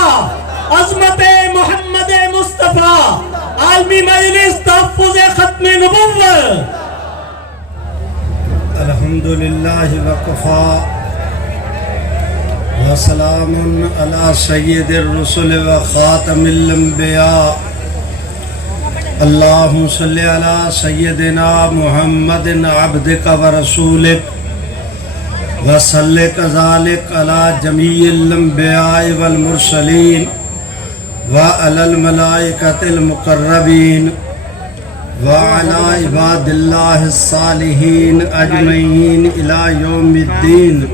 اللہ عظمت محمد مصطفیٰ عالمی مجلس تحفظ ختم نبوت الحمدللہ وکفا وسلام علی سید الرسل وخاتم الانبیاء اللہم صلی علی سیدنا محمد عبدک ورسولک وصلی کذالک علی جمیع الانبیاء والمرسلین وعلی الملائکۃ المقربین وعلی عباد اللہ الصالحین اجمعین الی یوم الدین۔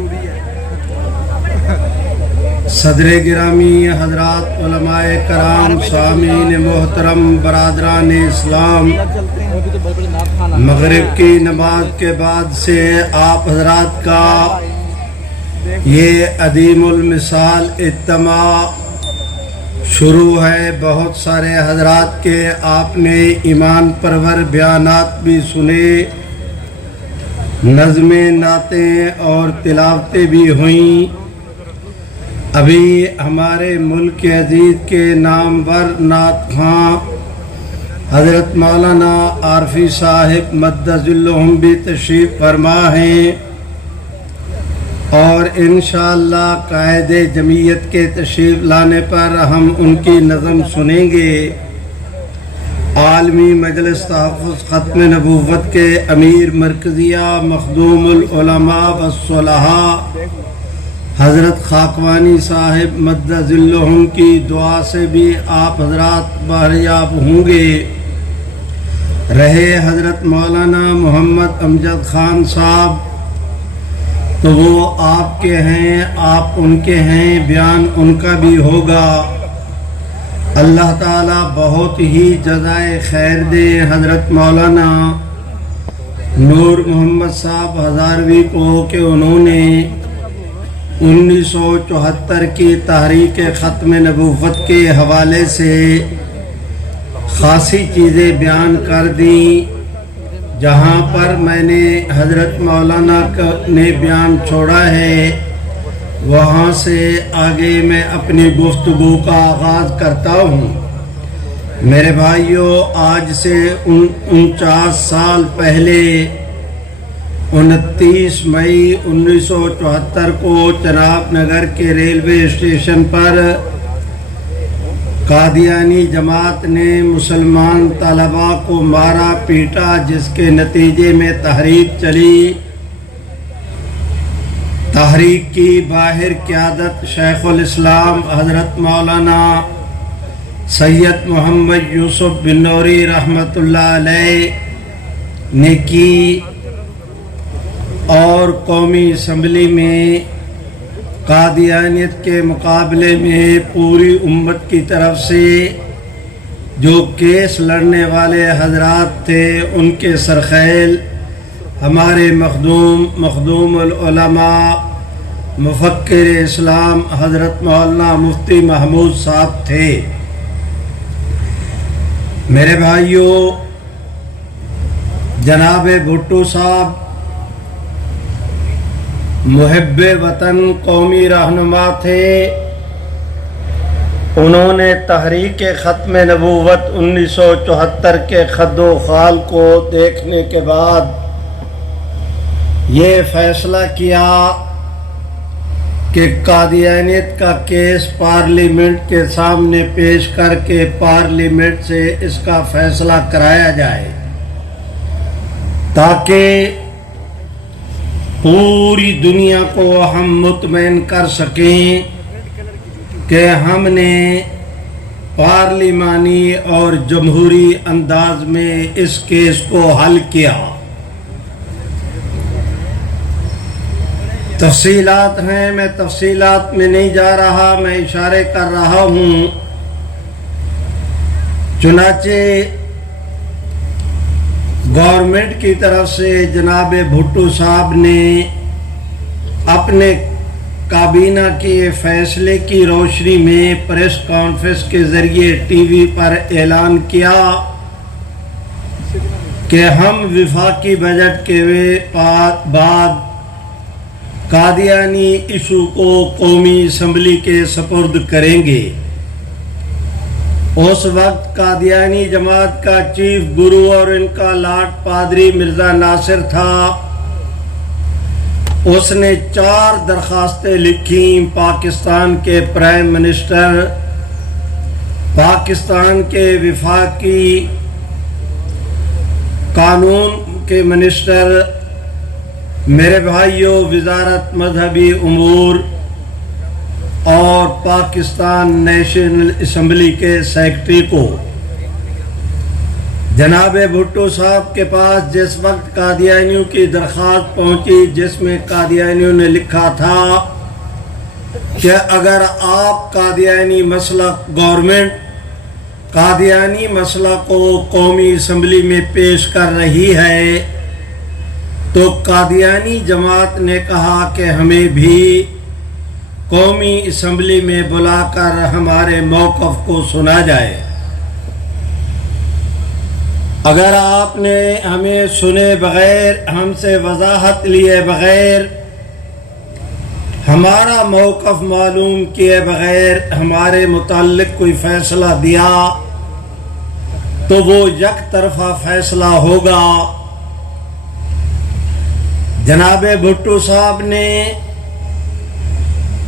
صدر گرامی حضرات علماء کرام، سامعین محترم، برادران اسلام، مغرب کی نماز کے بعد سے آپ حضرات کا یہ عظیم المثال اجتماع شروع ہے۔ بہت سارے حضرات کے آپ نے ایمان پرور بیانات بھی سنے، نظمیں، نعتیں اور تلاوتیں بھی ہوئیں۔ ابھی ہمارے ملک عزیز کے نامور نعت خواں حضرت مولانا عارفی صاحب مدد ذلہم بھی تشریف فرما ہیں، اور انشاءاللہ قائد جمعیت کے تشریف لانے پر ہم ان کی نظم سنیں گے۔ عالمی مجلس تحفظ ختم نبوت کے امیر مرکزیہ مخدوم العلماء والصلحاء حضرت خاکوانی صاحب مدد ذلہم کی دعا سے بھی آپ حضرات بہریاب ہوں گے۔ رہے حضرت مولانا محمد امجد خان صاحب تو وہ آپ کے ہیں، آپ ان کے ہیں، بیان ان کا بھی ہوگا۔ اللہ تعالیٰ بہت ہی جزائے خیر دے حضرت مولانا نور محمد صاحب ہزاروی کو کہ انہوں نے 1974 کی تحریک ختم نبوت کے حوالے سے خاصی چیزیں بیان کر دیں۔ جہاں پر میں نے حضرت مولانا نے بیان چھوڑا ہے وہاں سے آگے میں اپنی گفتگو کا آغاز کرتا ہوں۔ میرے بھائیوں، آج سے 49 سال پہلے 29 مئی 1974 کو چناب نگر کے ریلوے اسٹیشن پر قادیانی جماعت نے مسلمان طلباء کو مارا پیٹا، جس کے نتیجے میں تحریک چلی۔ تحریک کی باہر قیادت شیخ الاسلام حضرت مولانا سید محمد یوسف بن نوری رحمۃ اللہ علیہ نے کی، اور قومی اسمبلی میں قادیانیت کے مقابلے میں پوری امت کی طرف سے جو کیس لڑنے والے حضرات تھے ان کے سرخیل ہمارے مخدوم العلماء مفکر اسلام حضرت مولانا مفتی محمود صاحب تھے۔ میرے بھائیوں، جناب بھٹو صاحب محب وطن قومی رہنما تھے۔ انہوں نے تحریک ختم نبوت 1974 کے خد و خال کو دیکھنے کے بعد یہ فیصلہ کیا کہ قادیانیت کا کیس پارلیمنٹ کے سامنے پیش کر کے پارلیمنٹ سے اس کا فیصلہ کرایا جائے، تاکہ پوری دنیا کو ہم مطمئن کر سکیں کہ ہم نے پارلیمانی اور جمہوری انداز میں اس کیس کو حل کیا۔ تفصیلات ہیں، میں تفصیلات میں نہیں جا رہا، میں اشارے کر رہا ہوں۔ چنانچہ گورنمنٹ کی طرف سے جناب بھٹو صاحب نے اپنے کابینہ کے فیصلے کی روشنی میں پریس کانفرنس کے ذریعے ٹی وی پر اعلان کیا کہ ہم وفاقی بجٹ کے بعد قادیانی ایشو کو قومی اسمبلی کے سپرد کریں گے۔ اس وقت قادیانی جماعت کا چیف گرو اور ان کا لاٹ پادری مرزا ناصر تھا۔ اس نے 4 درخواستیں لکھیں پاکستان کے پرائم منسٹر، پاکستان کے وفاقی قانون کے منسٹر، میرے بھائیوں وزارت مذہبی امور اور پاکستان نیشنل اسمبلی کے سیکرٹری کو۔ جناب بھٹو صاحب کے پاس جس وقت قادیانیوں کی درخواست پہنچی جس میں قادیانیوں نے لکھا تھا کہ اگر آپ قادیانی مسئلہ گورنمنٹ قادیانی مسئلہ کو قومی اسمبلی میں پیش کر رہی ہے تو قادیانی جماعت نے کہا کہ ہمیں بھی قومی اسمبلی میں بلا کر ہمارے موقف کو سنا جائے۔ اگر آپ نے ہمیں سنے بغیر، ہم سے وضاحت لیے بغیر، ہمارا موقف معلوم کیے بغیر ہمارے متعلق کوئی فیصلہ دیا تو وہ یک طرفہ فیصلہ ہوگا۔ جناب بھٹو صاحب نے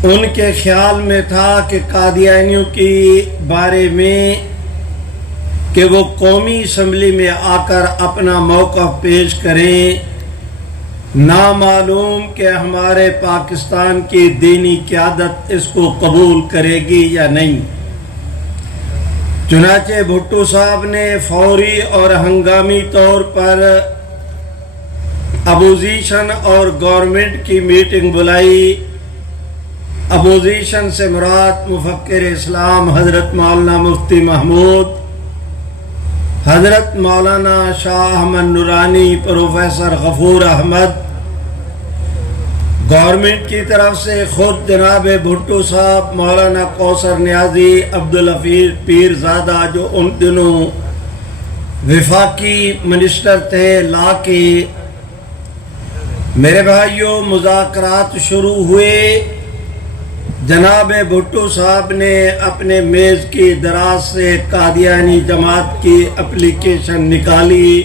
ان کے خیال میں تھا کہ قادیانیوں کی بارے میں کہ وہ قومی اسمبلی میں آ کر اپنا موقف پیش کریں، نامعلوم کہ ہمارے پاکستان کی دینی قیادت اس کو قبول کرے گی یا نہیں۔ چنانچہ بھٹو صاحب نے فوری اور ہنگامی طور پر اپوزیشن اور گورنمنٹ کی میٹنگ بلائی۔ اپوزیشن سے مراد مفکر اسلام حضرت مولانا مفتی محمود، حضرت مولانا شاہ احمد نورانی، پروفیسر غفور احمد، گورنمنٹ کی طرف سے خود جناب بھٹو صاحب، مولانا کوثر نیازی، عبدالحفیظ پیر زادہ جو ان دنوں وفاقی منسٹر تھے، لا کے میرے بھائیوں مذاکرات شروع ہوئے۔ جناب بھٹو صاحب نے اپنے میز کی دراز سے قادیانی جماعت کی اپلیکیشن نکالی،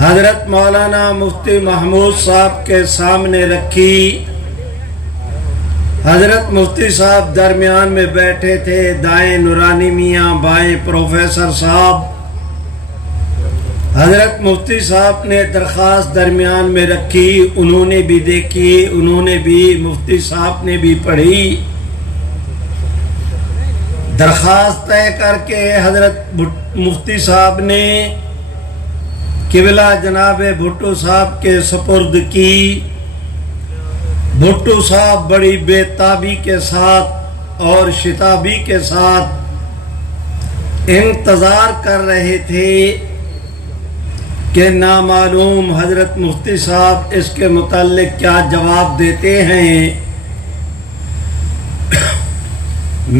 حضرت مولانا مفتی محمود صاحب کے سامنے رکھی۔ حضرت مفتی صاحب درمیان میں بیٹھے تھے، دائیں نورانی میاں، بائیں پروفیسر صاحب۔ حضرت مفتی صاحب نے درخواست درمیان میں رکھی، انہوں نے بھی دیکھی، انہوں نے بھی، مفتی صاحب نے بھی پڑھی۔ درخواست طے کر کے حضرت مفتی صاحب نے قبلہ جناب بھٹو صاحب کے سپرد کی۔ بھٹو صاحب بڑی بے تابی کے ساتھ اور شتابی کے ساتھ انتظار کر رہے تھے کہ نامعلوم حضرت مفتی صاحب اس کے متعلق کیا جواب دیتے ہیں۔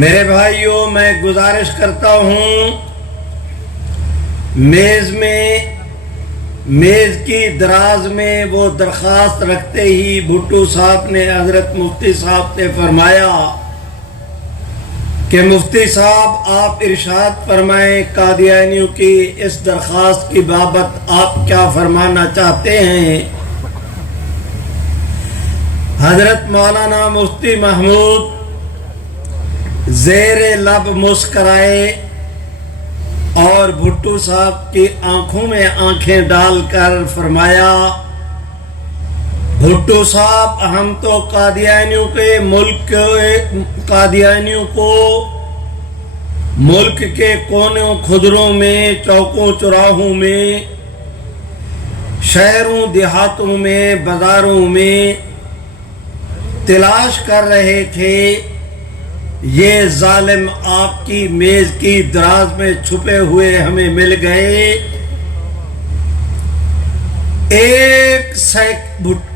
میرے بھائیوں میں گزارش کرتا ہوں، میز کی دراز میں وہ درخواست رکھتے ہی بھٹو صاحب نے حضرت مفتی صاحب سے فرمایا کہ مفتی صاحب آپ ارشاد فرمائیں قادیانیوں کی اس درخواست کی بابت آپ کیا فرمانا چاہتے ہیں۔ حضرت مولانا مفتی محمود زیر لب مسکرائے اور بھٹو صاحب کی آنکھوں میں آنکھیں ڈال کر فرمایا، بھٹو صاحب ہم تو قادیانیوں کو ملک کے کونوں خدروں میں، چوکوں چوراہوں میں، شہروں دیہاتوں میں، بازاروں میں تلاش کر رہے تھے۔ یہ ظالم آپ کی میز کی دراز میں چھپے ہوئے ہمیں مل گئے۔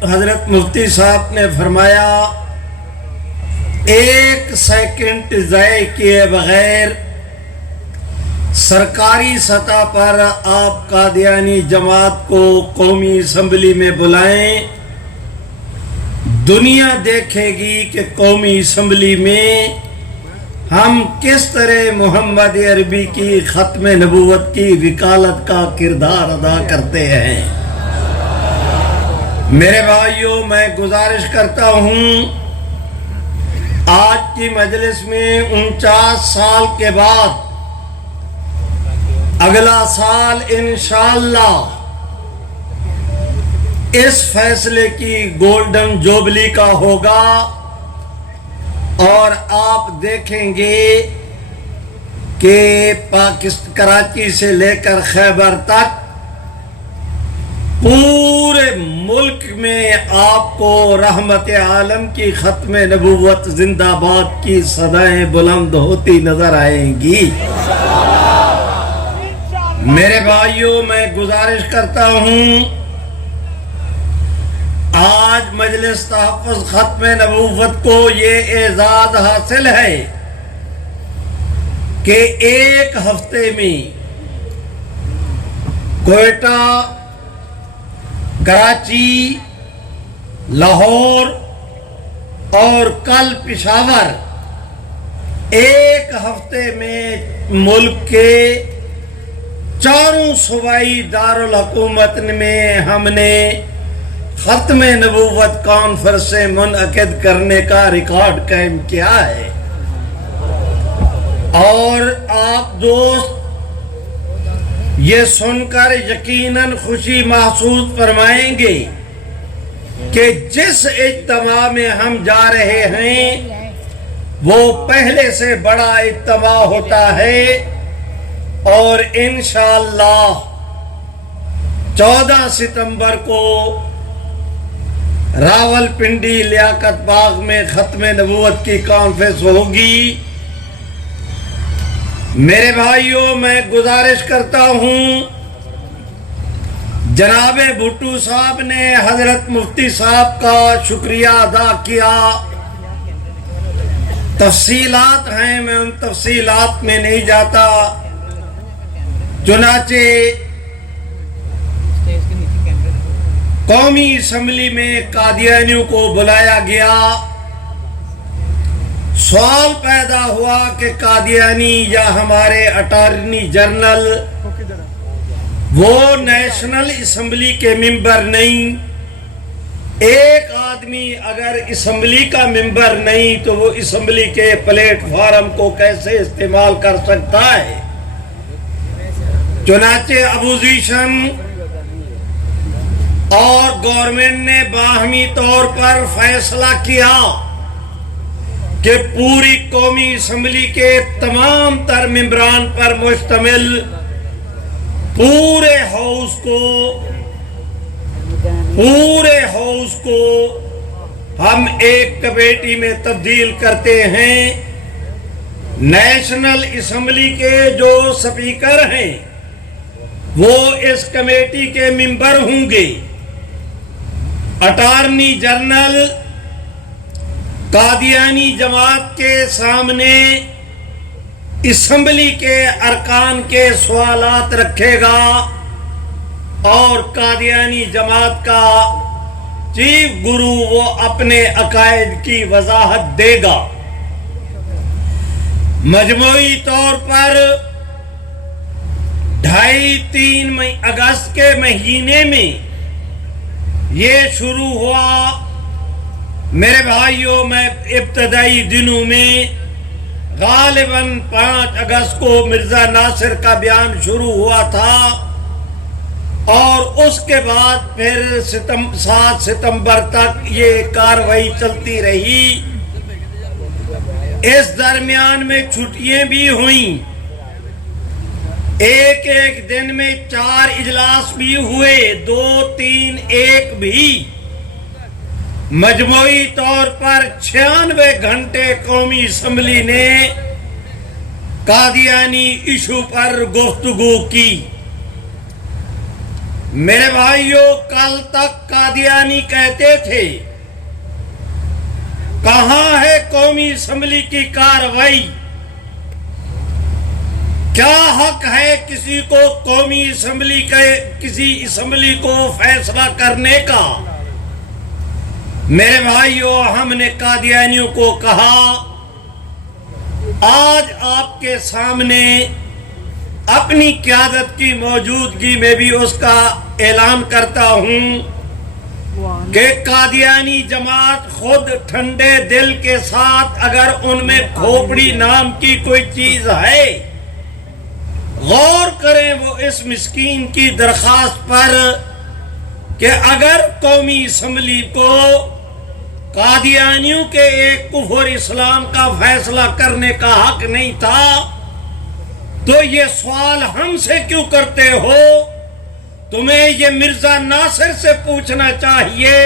حضرت مفتی صاحب نے فرمایا، ایک سیکنڈ ضائع کیے بغیر سرکاری سطح پر آپ قادیانی جماعت کو قومی اسمبلی میں بلائیں دنیا دیکھے گی کہ قومی اسمبلی میں ہم کس طرح محمد عربی کی ختم نبوت کی وکالت کا کردار ادا کرتے ہیں۔ میرے بھائیوں، میں گزارش کرتا ہوں، آج کی مجلس میں 49 سال کے بعد اگلا سال انشاءاللہ اس فیصلے کی گولڈن جوبلی کا ہوگا، اور آپ دیکھیں گے کہ کراچی سے لے کر خیبر تک پورے ملک میں آپ کو رحمت عالم کی ختم نبوت زندہ باد کی صدائیں بلند ہوتی نظر آئیں گی۔ میرے بھائیوں، میں گزارش کرتا ہوں، آج مجلس تحفظ ختم نبوت کو یہ اعزاز حاصل ہے کہ ایک ہفتے میں کوئٹہ، کراچی، لاہور اور کل پشاور، ایک ہفتے میں ملک کے چاروں صوبائی دارالحکومت میں ہم نے ختم نبوت کانفرنس منعقد کرنے کا ریکارڈ قائم کیا ہے۔ اور آپ دوست یہ سن کر یقیناً خوشی محسوس فرمائیں گے کہ جس اجتماع میں ہم جا رہے ہیں وہ پہلے سے بڑا اجتماع ہوتا ہے، اور انشاءاللہ 14 ستمبر کو راول پنڈی لیاقت باغ میں ختم نبوت کی کانفرنس ہوگی۔ میرے بھائیوں، میں گزارش کرتا ہوں، جناب بھٹو صاحب نے حضرت مفتی صاحب کا شکریہ ادا کیا، تفصیلات ہیں، میں ان تفصیلات میں نہیں جاتا، چنانچہ قومی اسمبلی میں قادیانیوں کو بلایا گیا۔ سوال پیدا ہوا کہ قادیانی یا ہمارے اٹارنی جنرل وہ نیشنل اسمبلی کے ممبر نہیں، ایک آدمی اگر اسمبلی کا ممبر نہیں تو وہ اسمبلی کے پلیٹ فارم کو کیسے استعمال کر سکتا ہے؟ چنانچہ اپوزیشن اور گورنمنٹ نے باہمی طور پر فیصلہ کیا کہ پوری قومی اسمبلی کے تمام تر ممبران پر مشتمل پورے ہاؤس کو ہم ایک کمیٹی میں تبدیل کرتے ہیں۔ نیشنل اسمبلی کے جو سپیکر ہیں وہ اس کمیٹی کے ممبر ہوں گے۔ اٹارنی جنرل قادیانی جماعت کے سامنے اسمبلی کے ارکان کے سوالات رکھے گا اور قادیانی جماعت کا چیف گرو وہ اپنے عقائد کی وضاحت دے گا۔ مجموعی طور پر 2.5-3 اگست کے مہینے میں یہ شروع ہوا۔ میرے بھائیوں، میں ابتدائی دنوں میں غالباً 5 اگست کو مرزا ناصر کا بیان شروع ہوا تھا، اور اس کے بعد پھر 7 ستمبر تک یہ کارروائی چلتی رہی۔ اس درمیان میں چھٹیاں بھی ہوئیں، ایک دن میں 4 اجلاس بھی ہوئے، 2، 3، 1 بھی۔ مجموعی طور پر 96 گھنٹے قومی اسمبلی نے قادیانی ایشو پر گفتگو کی۔ میرے بھائیوں، کل تک قادیانی کہتے تھے کہاں ہے قومی اسمبلی کی کارروائی؟ کیا حق ہے کسی کو قومی اسمبلی کے کسی اسمبلی کو فیصلہ کرنے کا؟ میرے بھائیوں، ہم نے قادیانیوں کو کہا آج آپ کے سامنے اپنی قیادت کی موجودگی میں بھی اس کا اعلان کرتا ہوں کہ قادیانی جماعت خود ٹھنڈے دل کے ساتھ اگر ان میں کھوپڑی نام کی کوئی چیز ہے، غور کریں وہ اس مسکین کی درخواست پر کہ اگر قومی اسمبلی کو قادیانیوں کے ایک کفر اسلام کا فیصلہ کرنے کا حق نہیں تھا تو یہ سوال ہم سے کیوں کرتے ہو؟ تمہیں یہ مرزا ناصر سے پوچھنا چاہیے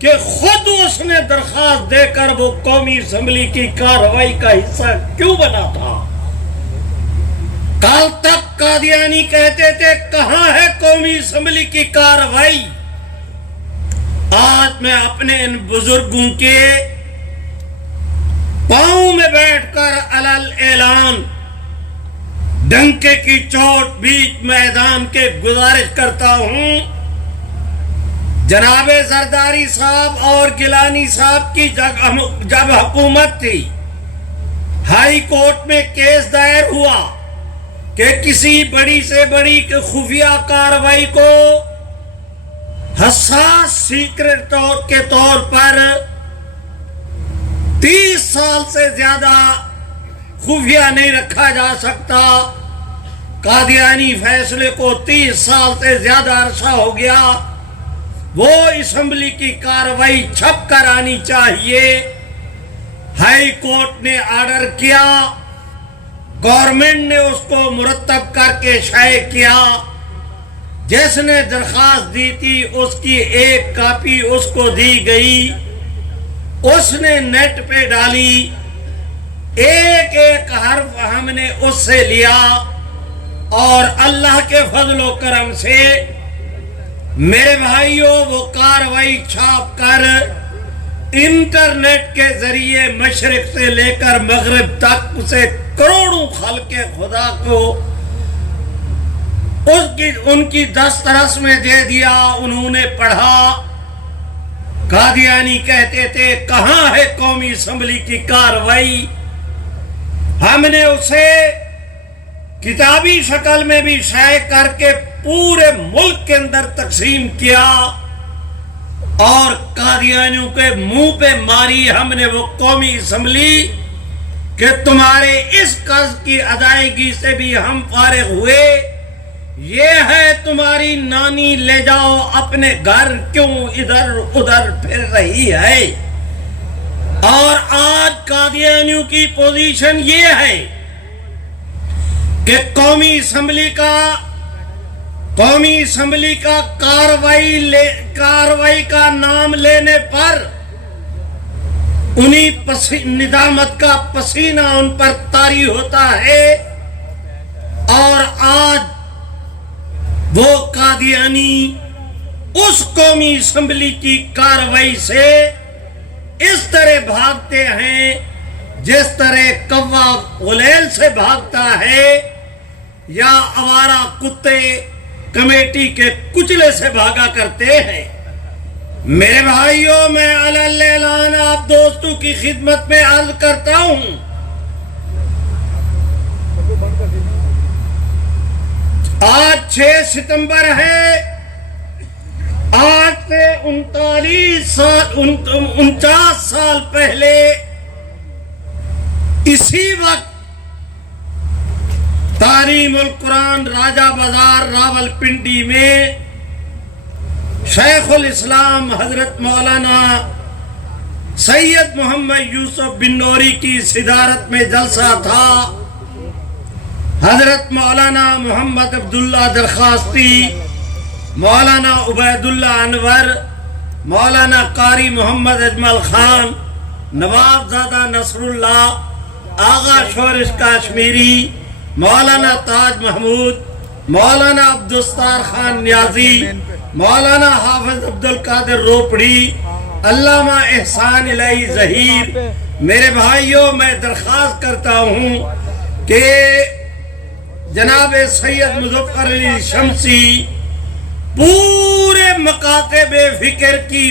کہ خود اس نے درخواست دے کر وہ قومی اسمبلی کی کارروائی کا حصہ کیوں بنا تھا؟ کل تک قادیانی کہتے تھے کہاں ہے قومی اسمبلی کی کارروائی؟ آج میں اپنے ان بزرگوں کے پاؤں میں بیٹھ کر علل اعلان ڈنکے کی چوٹ بیچ میدان کے گزارش کرتا ہوں، جناب زرداری صاحب اور گیلانی صاحب کی جب حکومت تھی، ہائی کورٹ میں کیس دائر ہوا کہ کسی بڑی سے بڑی خفیہ کارروائی کو حساس سیکرٹ کے طور پر 30 سال سے زیادہ خفیہ نہیں رکھا جا سکتا۔ قادیانی فیصلے کو 30 سال سے زیادہ عرصہ ہو گیا، وہ اسمبلی کی کارروائی چھپ کر آنی چاہیے۔ ہائی کورٹ نے آرڈر کیا، گورنمنٹ نے اس کو مرتب کر کے شائع کیا، جس نے درخواست دی تھی اس کی ایک کاپی اس کو دی گئی، اس نے نیٹ پہ ڈالی، ایک ایک حرف ہم نے اس سے لیا اور اللہ کے فضل و کرم سے میرے بھائیوں وہ کارروائی چھاپ کر انٹرنیٹ کے ذریعے مشرق سے لے کر مغرب تک اسے کروڑوں خلق خدا کو ان کی دسترس میں دے دیا۔ انہوں نے پڑھا، قادیانی کہتے تھے کہاں ہے قومی اسمبلی کی کارروائی؟ ہم نے اسے کتابی شکل میں بھی شائع کر کے پورے ملک کے اندر تقسیم کیا اور قادیانیوں کے منہ پہ ماری ہم نے وہ قومی اسمبلی کہ تمہارے اس قرض کی ادائیگی سے بھی ہم فارغ ہوئے، یہ ہے تمہاری نانی، لے جاؤ اپنے گھر، کیوں ادھر ادھر پھر رہی ہے؟ اور آج قادیانیوں کی پوزیشن یہ ہے کہ قومی اسمبلی کا کارروائی کا نام لینے پر انہی ندامت کا پسینہ ان پر طاری ہوتا ہے، اور آج وہ قادیانی اس قومی اسمبلی کی کارروائی سے اس طرح بھاگتے ہیں جس طرح کوا غلیل سے بھاگتا ہے یا آوارہ کتے کمیٹی کے کچلے سے بھاگا کرتے ہیں۔ میرے بھائیوں، میں علل اعلان آپ دوستوں کی خدمت میں عرض کرتا ہوں، آج 6 ستمبر ہے، آج سے 49 سال پہلے اسی وقت تعلیم القرآن راجہ بازار راول پنڈی میں شیخ الاسلام حضرت مولانا سید محمد یوسف بن نوری کی صدارت میں جلسہ تھا۔ حضرت مولانا محمد عبداللہ درخواستی، مولانا عبید اللہ انور، مولانا قاری محمد اجمل خان، نواب زادہ نصر اللہ، آغا شورش کاشمیری، مولانا تاج محمود، مولانا عبدالستار خان نیازی، مولانا حافظ عبدالقادر روپڑی، علامہ احسان الہی ظہیر۔ میرے بھائیوں، میں درخواست کرتا ہوں کہ جناب سید مظفر علی شمسی پورے مکاتب فکر کی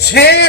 6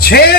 6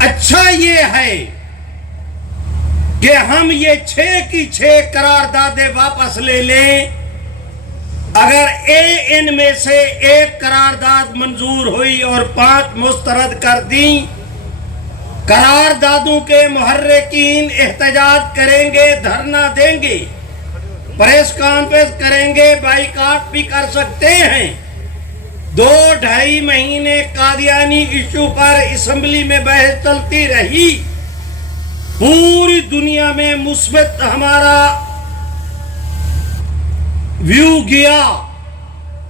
اچھا یہ ہے کہ ہم یہ 6 کی 6 قراردادیں واپس لے لیں. اگر ان میں سے ایک قرارداد منظور ہوئی اور 5 مسترد کر دیں، قراردادوں کے محرکین احتجاج کریں گے، دھرنا دیں گے، پریس کانفرنس کریں گے، بائیکاٹ بھی کر سکتے ہیں. 2-2.5 مہینے قادیانی ایشو پر اسمبلی میں بحث چلتی رہی. پوری دنیا میں مثبت ہمارا ویو گیا.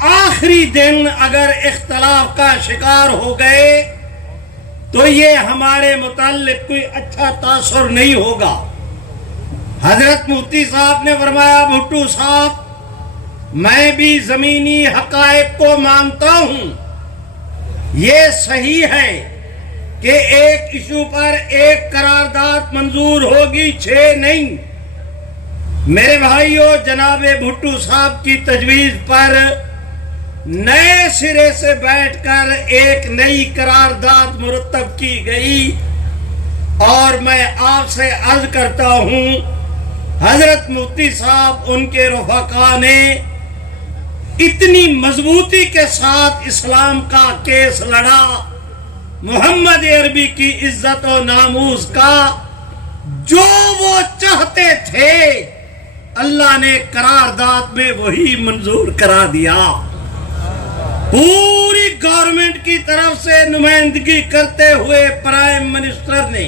آخری دن اگر اختلاف کا شکار ہو گئے تو یہ ہمارے متعلق کوئی اچھا تاثر نہیں ہوگا. حضرت مفتی صاحب نے فرمایا، بھٹو صاحب میں بھی زمینی حقائق کو مانتا ہوں، یہ صحیح ہے کہ ایک ایشو پر ایک قرارداد منظور ہوگی، 6 نہیں. میرے بھائیوں، جناب بھٹو صاحب کی تجویز پر نئے سرے سے بیٹھ کر ایک نئی قرارداد مرتب کی گئی. اور میں آپ سے عرض کرتا ہوں، حضرت مفتی صاحب ان کے رفقا نے اتنی مضبوطی کے ساتھ اسلام کا کیس لڑا، محمد عربی کی عزت و ناموس کا، جو وہ چاہتے تھے اللہ نے قرارداد میں وہی منظور کرا دیا. پوری گورنمنٹ کی طرف سے نمائندگی کرتے ہوئے پرائم منسٹر نے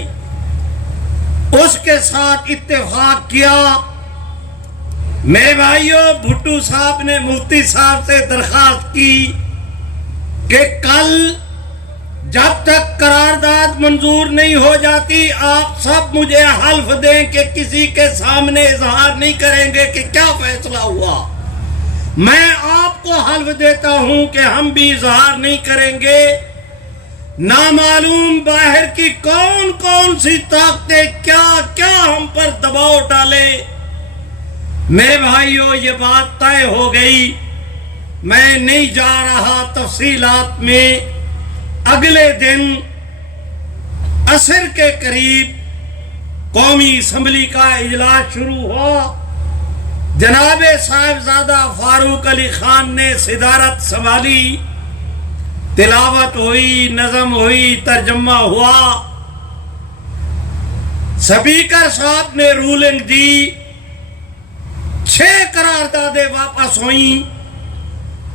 اس کے ساتھ اتفاق کیا. میرے بھائیوں، بھٹو صاحب نے مفتی صاحب سے درخواست کی کہ کل جب تک قرارداد منظور نہیں ہو جاتی آپ سب مجھے حلف دیں کہ کسی کے سامنے اظہار نہیں کریں گے کہ کیا فیصلہ ہوا. میں آپ کو حلف دیتا ہوں کہ ہم بھی اظہار نہیں کریں گے. نامعلوم باہر کی کون کون سی طاقتیں کیا کیا ہم پر دباؤ ڈالیں. میرے بھائیوں، یہ بات طے ہو گئی. میں نہیں جا رہا تفصیلات میں. اگلے دن عصر کے قریب قومی اسمبلی کا اجلاس شروع ہوا. جناب صاحبزادہ فاروق علی خان نے صدارت سنبھالی. تلاوت ہوئی، نظم ہوئی، ترجمہ ہوا. سپیکر صاحب نے رولنگ دی. 6 قراردادیں واپس ہوئیں.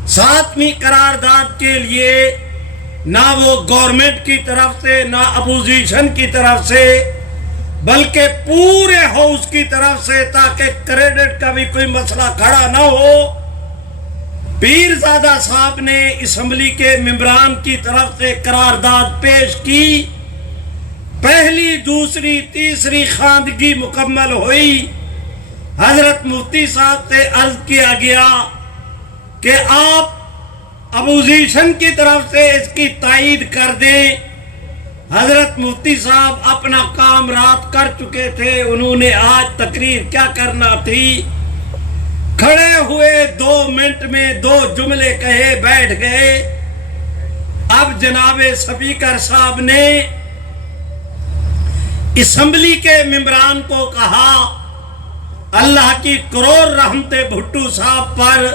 7ویں قرارداد کے لیے نہ وہ گورنمنٹ کی طرف سے نہ اپوزیشن کی طرف سے بلکہ پورے ہاؤس کی طرف سے، تاکہ کریڈٹ کا بھی کوئی مسئلہ کھڑا نہ ہو، پیرزادہ صاحب نے اسمبلی کے ممبران کی طرف سے قرارداد پیش کی. پہلی، دوسری، تیسری خواندگی مکمل ہوئی. حضرت مفتی صاحب سے عرض کیا گیا کہ آپ اپوزیشن کی طرف سے اس کی تائید کر دیں. حضرت مفتی صاحب اپنا کام رات کر چکے تھے. انہوں نے آج تقریر کیا کرنا تھی، کھڑے ہوئے 2 منٹ میں 2 جملے کہے بیٹھ گئے. اب جناب سپیکر صاحب نے اسمبلی کے ممبران کو کہا، اللہ کی کروڑ رحمتیں بھٹو صاحب پر.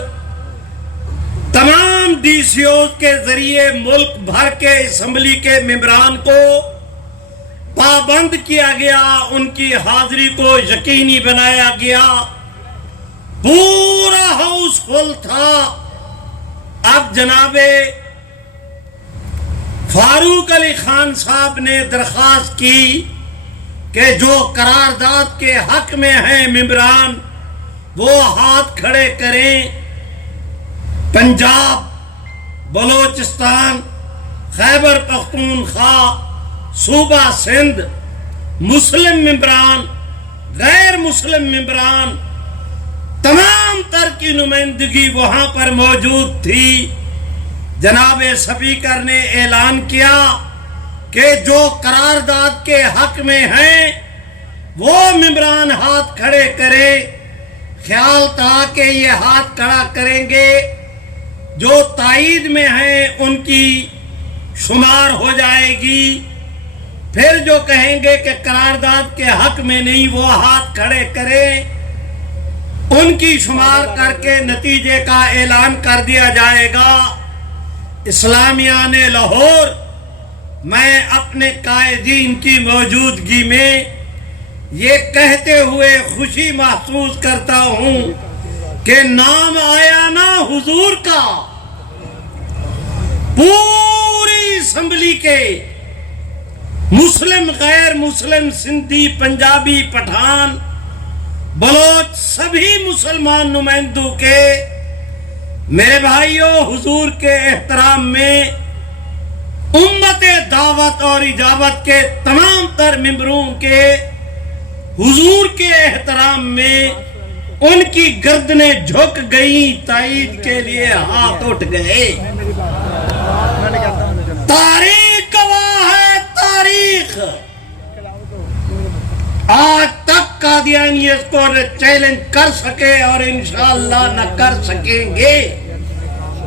تمام ڈی سی اوز کے ذریعے ملک بھر کے اسمبلی کے ممبران کو پابند کیا گیا، ان کی حاضری کو یقینی بنایا گیا. پورا ہاؤس فل تھا. اب جناب فاروق علی خان صاحب نے درخواست کی کہ جو قرارداد کے حق میں ہیں ممبران وہ ہاتھ کھڑے کریں. پنجاب، بلوچستان، خیبر پختونخوا، صوبہ سندھ، مسلم ممبران، غیر مسلم ممبران، تمام تر کی نمائندگی وہاں پر موجود تھی. جناب سپیکر نے اعلان کیا کہ جو قرارداد کے حق میں ہیں وہ ممبران ہاتھ کھڑے کرے. خیال تھا کہ یہ ہاتھ کھڑا کریں گے، جو تائید میں ہیں ان کی شمار ہو جائے گی. پھر جو کہیں گے کہ قرارداد کے حق میں نہیں وہ ہاتھ کھڑے کریں، ان کی شمار کر کے نتیجے کا اعلان کر دیا جائے گا۔ اسلامیہ نے لاہور، میں اپنے قائدین کی موجودگی میں یہ کہتے ہوئے خوشی محسوس کرتا ہوں کہ نام آیا نا حضور کا، پوری اسمبلی کے مسلم، غیر مسلم، سندھی، پنجابی، پٹھان، بلوچ، سبھی مسلمان نمائندوں کے، میرے بھائیوں، حضور کے احترام میں امت دعوت اور اجابت کے تمام تر ممبروں کے حضور کے احترام میں ان کی گردنیں جھک گئیں، تائید کے لیے ہاتھ اٹھ گئے۔ تاریخ گواہ ہے، تاریخ آج تک قادیانی اس کو چیلنج کر سکے اور انشاءاللہ نہ کر سکیں گے۔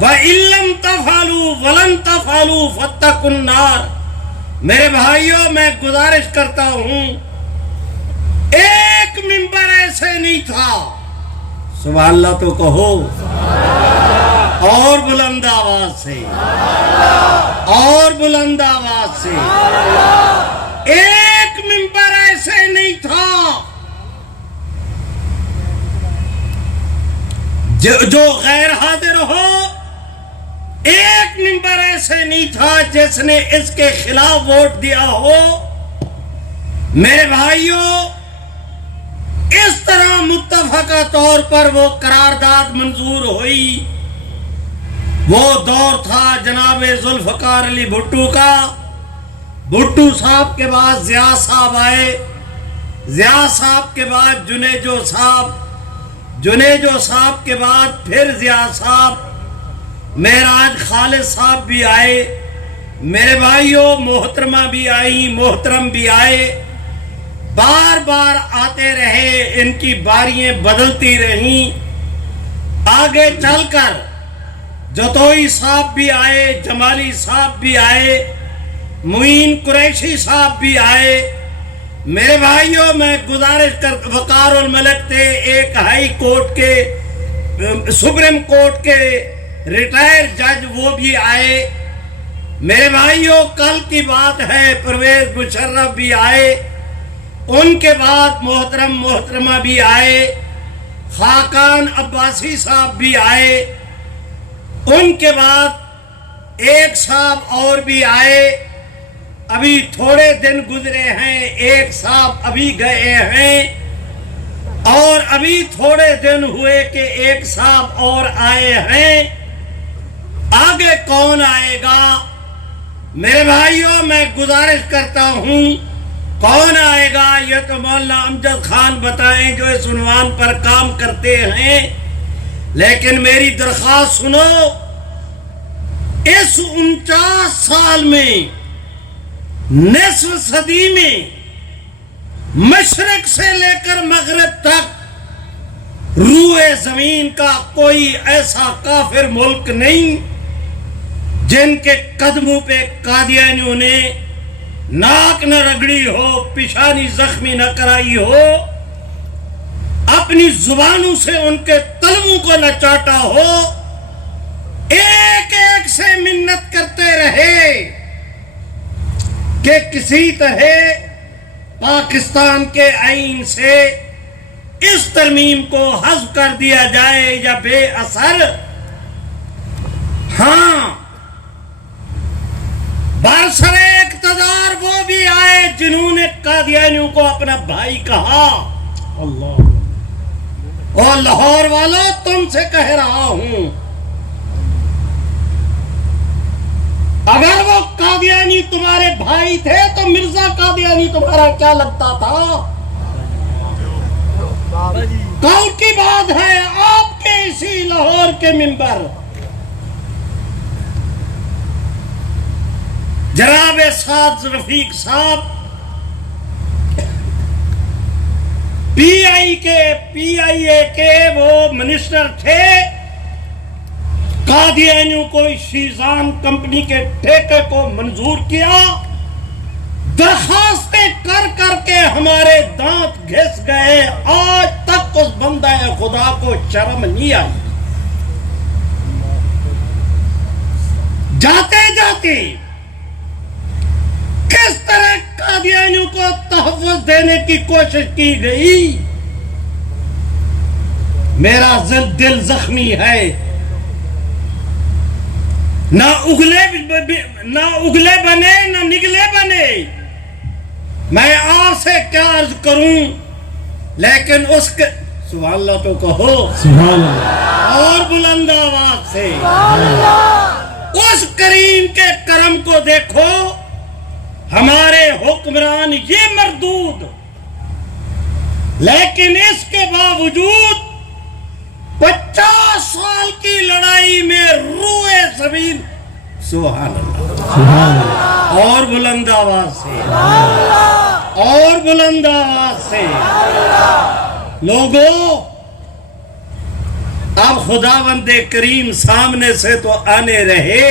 وَإِن لَّمْ تَفْعَلُوا وَلَن تَفْعَلُوا فَاتَّقُوا النَّارَ۔ میرے بھائیوں، میں گزارش کرتا ہوں، ایک ممبر ایسے نہیں تھا، سبحان اللہ تو کہو اور بلند آواز سے، اور بلند آواز سے، ایک ممبر ایسے نہیں تھا جو غیر حاضر ہو، ایک ممبر ایسے نہیں تھا جس نے اس کے خلاف ووٹ دیا ہو۔ میرے بھائیوں، اس طرح متفقہ طور پر وہ قرارداد منظور ہوئی۔ وہ دور تھا جناب ذوالفقار علی بھٹو کا، بھٹو صاحب کے بعد ضیاء صاحب آئے، ضیاء صاحب کے بعد جنیجو صاحب، جنیجو صاحب کے بعد پھر ضیاء صاحب، معراج خالد صاحب بھی آئے۔ میرے بھائیوں، محترمہ بھی آئی، محترم بھی آئے، بار بار آتے رہے، ان کی باریاں بدلتی رہیں۔ آگے چل کر جتوئی صاحب بھی آئے، جمالی صاحب بھی آئے، معین قریشی صاحب بھی آئے۔ میرے بھائیوں، میں گزارش کر، وقار الملک تھے ایک ہائی کورٹ کے، سپریم کورٹ کے ریٹائر جج، وہ بھی آئے۔ میرے بھائیوں، کل کی بات ہے، پرویز مشرف بھی آئے، ان کے بعد محترم محترمہ بھی آئے، خاقان عباسی صاحب بھی آئے، ان کے بعد ایک صاحب اور بھی آئے۔ ابھی تھوڑے دن گزرے ہیں، ایک صاحب ابھی گئے ہیں، اور ابھی تھوڑے دن ہوئے کہ ایک صاحب اور آئے ہیں۔ آگے کون آئے گا؟ میرے بھائیوں، میں گزارش کرتا ہوں، کون آئے گا یہ تو مولانا امجد خان بتائیں جو اس عنوان پر کام کرتے ہیں، لیکن میری درخواست سنو، اس 49 سال میں، نصف صدی میں، مشرق سے لے کر مغرب تک روئے زمین کا کوئی ایسا کافر ملک نہیں جن کے قدموں پہ قادیانیوں نے ناک نہ رگڑی ہو، پیشانی زخمی نہ کرائی ہو، اپنی زبانوں سے ان کے تلووں کو نہ چاٹا ہو، ایک ایک سے منت کرتے رہے کہ کسی طرح پاکستان کے آئین سے اس ترمیم کو حذف کر دیا جائے یا بے اثر۔ ہاں، برسر اقتدار وہ بھی آئے جنہوں نے قادیانیوں کو اپنا بھائی کہا۔ اللہ، اور لاہور والوں، تم سے کہہ رہا ہوں، اگر وہ قادیانی تمہارے بھائی تھے تو مرزا قادیانی تمہارا کیا لگتا تھا؟ کل کی بات ہے، آپ کے اسی لاہور کے ممبر جناب سعد رفیق صاحب پی آئی اے کے وہ منسٹر تھے، قادیانیوں کو شیزان کمپنی کے ٹھیکے کو منظور کیا، درخواستیں کر کر کے ہمارے دانت گھس گئے، آج تک اس بندہ خدا کو شرم نہیں آئی۔ جاتے جاتے کس طرح قادیانیوں کو تحفظ دینے کی کوشش کی گئی، میرا دل زخمی ہے۔ نہ اگلے بنے نہ نگلے بنے، میں آپ سے کیا عرض کروں، لیکن اس کے سبحان اللہ تو کہو، سبحان اللہ، اور بلند آواز سے اس کریم کے کرم کو دیکھو۔ ہمارے حکمران یہ مردود، لیکن اس کے باوجود 50 سال کی لڑائی میں روئے زمین، سبحان اللہ، سبحان اللہ، اور بلند آواز سے، اور بلند آواز سے، لوگوں اب خداوند کریم سامنے سے تو آنے رہے،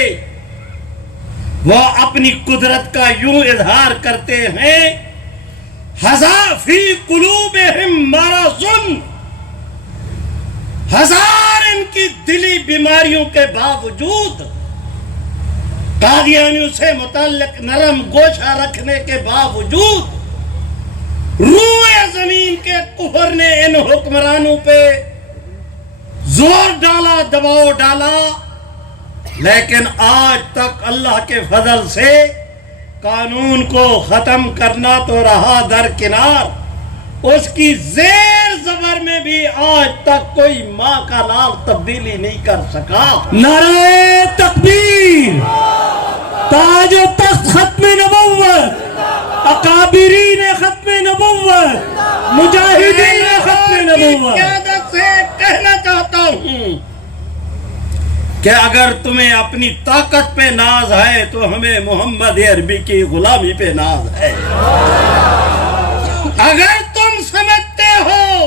وہ اپنی قدرت کا یوں اظہار کرتے ہیں، ہزار فی قلوبہم مرض، ہزار ان کی دلی بیماریوں کے باوجود، قادیانیوں سے متعلق نرم گوشہ رکھنے کے باوجود، روئے زمین کے کفر نے ان حکمرانوں پہ زور ڈالا، دباؤ ڈالا، لیکن آج تک اللہ کے فضل سے قانون کو ختم کرنا تو رہا درکنار، اس کی زیر زبر میں بھی آج تک کوئی ماں کا لال تبدیلی نہیں کر سکا۔ نعرہ تکبیر، تاج و تخت ختم نبوت، اکابرین ختم نبوت، مجاہدین ختم نبوت۔ قیادت سے کہنا چاہتا ہوں کہ اگر تمہیں اپنی طاقت پہ ناز ہے تو ہمیں محمد عربی کی غلامی پہ ناز ہے۔ اگر تم سمجھتے ہو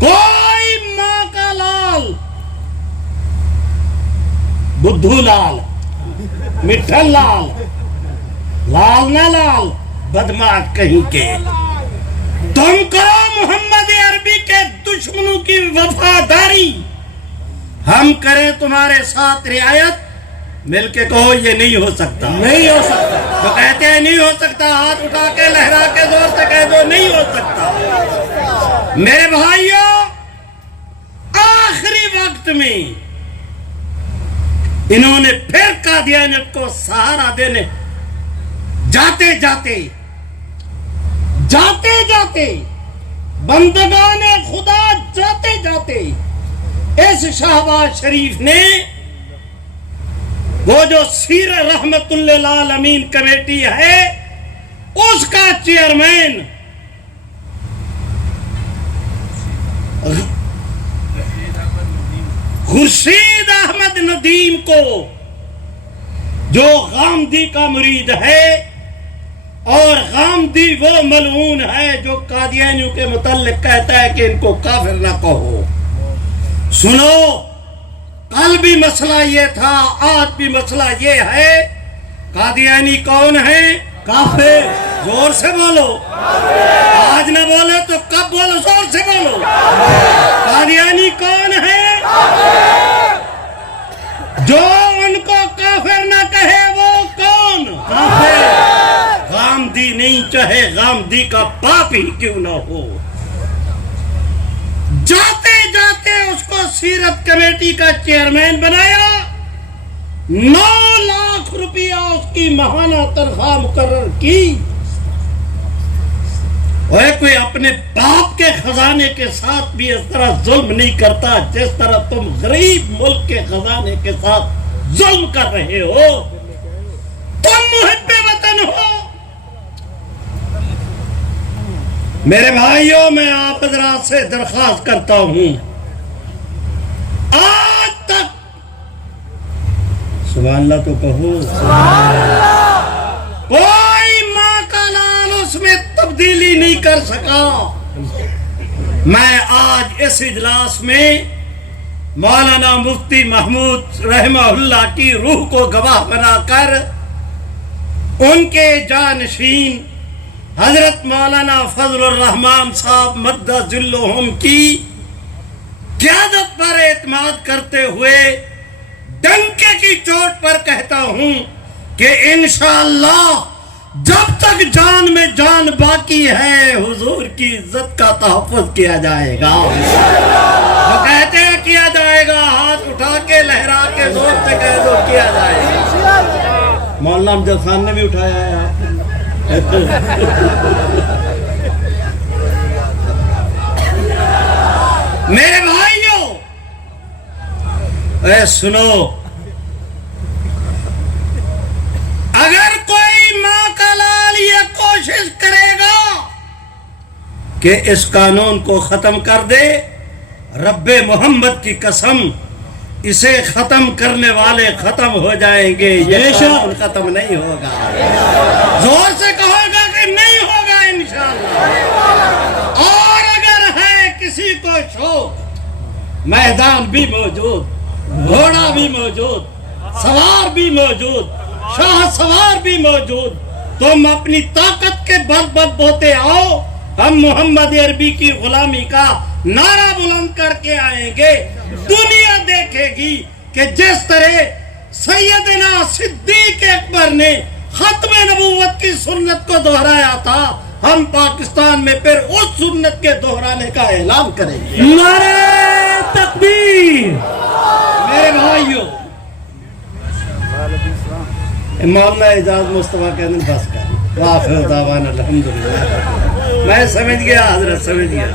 کوئی ماں کا لال، بدھو لال، مٹھن لال، لال نہ لال، بدماش کہیں کے، تم کرو محمد عربی کے دشمنوں کی وفاداری، ہم کریں تمہارے ساتھ رعایت، مل کے کہو یہ نہیں ہو سکتا، نہیں ہو سکتا۔ جو کہتے ہیں نہیں ہو سکتا، ہاتھ اٹھا کے لہرا کے زور سے کہہ دو نہیں ہو سکتا۔ میرے بھائیوں، آخری وقت میں انہوں نے پھر قادیانیت کو سہارا دینے، جاتے جاتے بندگان خدا جاتے جاتے اس شہباز شریف نے وہ جو سیر رحمت للعالمین کمیٹی ہے اس کا چیئرمین خورشید احمد ندیم کو، جو غامدی کا مرید ہے، اور غامدی وہ ملعون ہے جو قادیانیوں کے متعلق کہتا ہے کہ ان کو کافر نہ کہو۔ سنو، کل بھی مسئلہ یہ تھا، آج بھی مسئلہ یہ ہے، قادیانی کون ہے؟ کافر۔ زور سے بولو، آج نہ بولے تو کب بولو؟ زور سے بولو، قادیانی کون ہے؟ جو ان کو کافر نہ کہے وہ کون؟ کافر۔ غامدی نہیں، چاہے غامدی کا باپ ہی کیوں نہ ہو۔ جاتے جاتے اس کو سیرت کمیٹی کا چیئرمین بنایا، 9 لاکھ روپیہ اس کی ماہانہ تنخواہ مقرر کی۔ اور کوئی اپنے باپ کے خزانے کے ساتھ بھی اس طرح ظلم نہیں کرتا جس طرح تم غریب ملک کے خزانے کے ساتھ ظلم کر رہے ہو۔ تم محب وطن ہو۔ میرے بھائیوں، میں آپ حضرات سے درخواست کرتا ہوں، آج تک سبحان اللہ تو کہو، کوئی ماں کا لال اس میں تبدیلی نہیں کر سکا۔ میں آج اس اجلاس میں مولانا مفتی محمود رحمہ اللہ کی روح کو گواہ بنا کر ان کے جانشین حضرت مولانا فضل الرحمان صاحب مدہ ذلہم کی قیادت پر اعتماد کرتے ہوئے ڈنکے کی چوٹ پر کہتا ہوں کہ انشاءاللہ جب تک جان میں جان باقی ہے حضور کی عزت کا تحفظ کیا جائے گا. وہ کہتے ہیں کیا جائے گا, ہاتھ اٹھا کے لہرا کے زور سے کہہ دو کیا جائے گا. مولانا امجد خان نے بھی اٹھایا ہے آپ نے. میرے بھائیوں اے سنو, اگر کوئی ماں کا لال یہ کوشش کرے گا کہ اس قانون کو ختم کر دے, رب محمد کی قسم اسے ختم کرنے والے ختم ہو جائیں گے, یہ قانون ختم نہیں ہوگا. زور سے کہو گا کہ نہیں ہوگا انشاءاللہ. اور اگر ہے کسی کو شوق, میدان بھی موجود, گھوڑا بھی موجود, سوار بھی موجود, شاہ سوار بھی موجود, تم اپنی طاقت کے بل بوتے آؤ, ہم محمد عربی کی غلامی کا نعرہ بلند کر کے آئیں گے. دنیا دیکھے گی کہ جس طرح سیدنا صدیق اکبر نے ختم نبوت کی سنت کو دہرایا تھا, ہم پاکستان میں پھر اس سنت کے دہرانے کا اعلان کریں گے. نعرہ تکبیر. میرے بھائیوں, مولانا اعجاز مصطفیٰ کے دن بس کر, وآخر دعوانا الحمدللہ. میں سمجھ گیا, حضرت سمجھ گیا.